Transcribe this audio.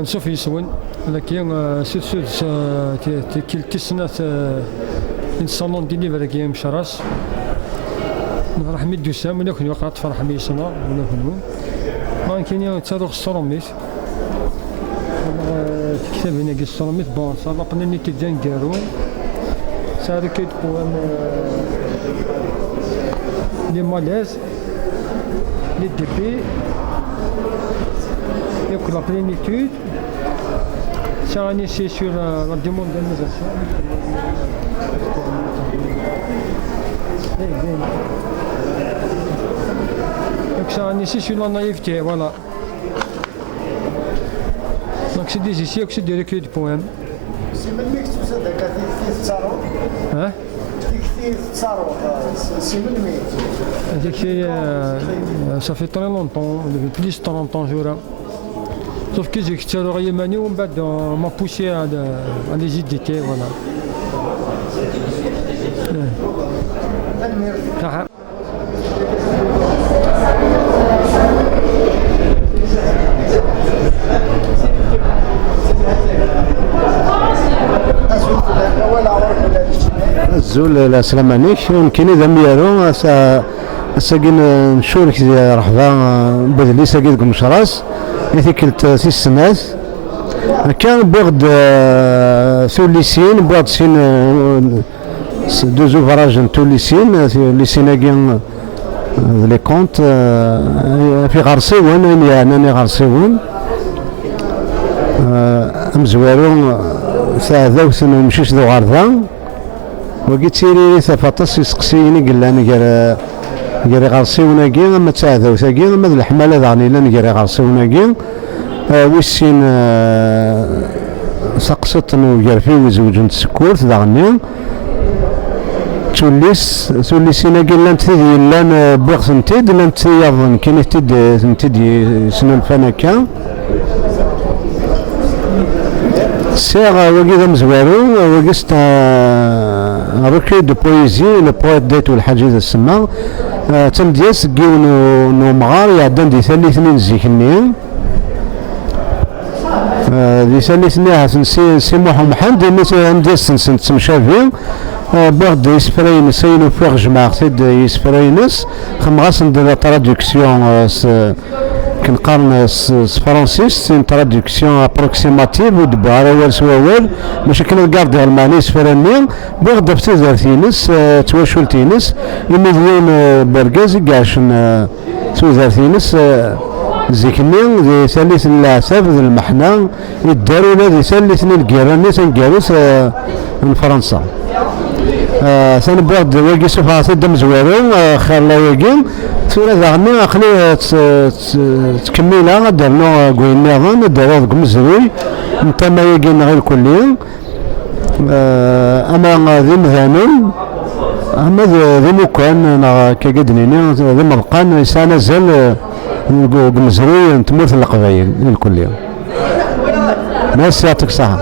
نشوف يسون لكن سوت كل سنة إنسان ديني بركي مشراس نفرح ميت دوسام ولا كن وقعت فرح ميسنا ولا كنو ما كاين يا تصادق الصرميت كتاب هنا كي الصرميت بون صافا نيت تجان كارو ساري كيت بوان لي مالاز لي ديبي ياك لا بلينيتود ساني سي سور لا ديمونداليزاسيون donc ça ici sur la naïveté, voilà. Donc c'est des ici, c'est des recueils de poèmes. C'est même que tu sais de hein? Ça fait très longtemps, depuis plus de 30 ans, je dirais. Sauf que j'ai tiré Yémani, on m'a poussé à les éditer, voilà. الزول السلام عليك يمكن اذا ميالو ساكن نشورك رحبا بدلي ساكن مشراس يثيكلت سي السناس كان بغد ثوليسين بغد سين دو زوفراج توليسين ليسيناكين لي كونت في غرسيون يعني غرسيون مزوارون ثاثوث مشيش ذو غرضا وقيت سيري ثفاطس يسقسيني قال انا قال غرسيوناكي اما ثاثوثاكي اما الحماله ضعني لان قال غرسيوناكي ويسين سقسط وقال فيه وزوج سكورت ضعني توليسيناكي لان تثي لان بوغ تنتيد لان تيضن كاين تنتيد سنون فاناكا سيغ وقيد مزوارو وقست ركي دو بويزي لو بويت ديت والحاجة ذا السما تمدياس كيو نو مغار يعدان دي ثالثنين زيكني دي ثالثنين سي محمد مدياس تمشافي بعد يسفرين سينو فوق جماعة تيد يسفرينس خمغاس ندير تراديكسيون كنقارن فرونسيس سي تراديكسيون ابروكسيماتيف ودبار اول سواول ماشي كنقاردي الماني سفراني بغد دفتي زارتينس تواشولتينس يمديون بركاز كاشن توزارتينس زيكني ذي ثالث العساف ذي المحنة يداروا ذي ثالث الكيراني تنكاروس من فرنسا ثاني بعد واقي سوف دم زوارو خلا واقي ثورة ذاغني عقلي تكملها درنا قوينا ظن داروا مزروي نتا ما يقينا غير كليا اما ذي مثانون اما ذي مكان كقدنيني ذي ملقان يسانا زال مزروي تموت القبايل الكليا ناس يعطيك صحة.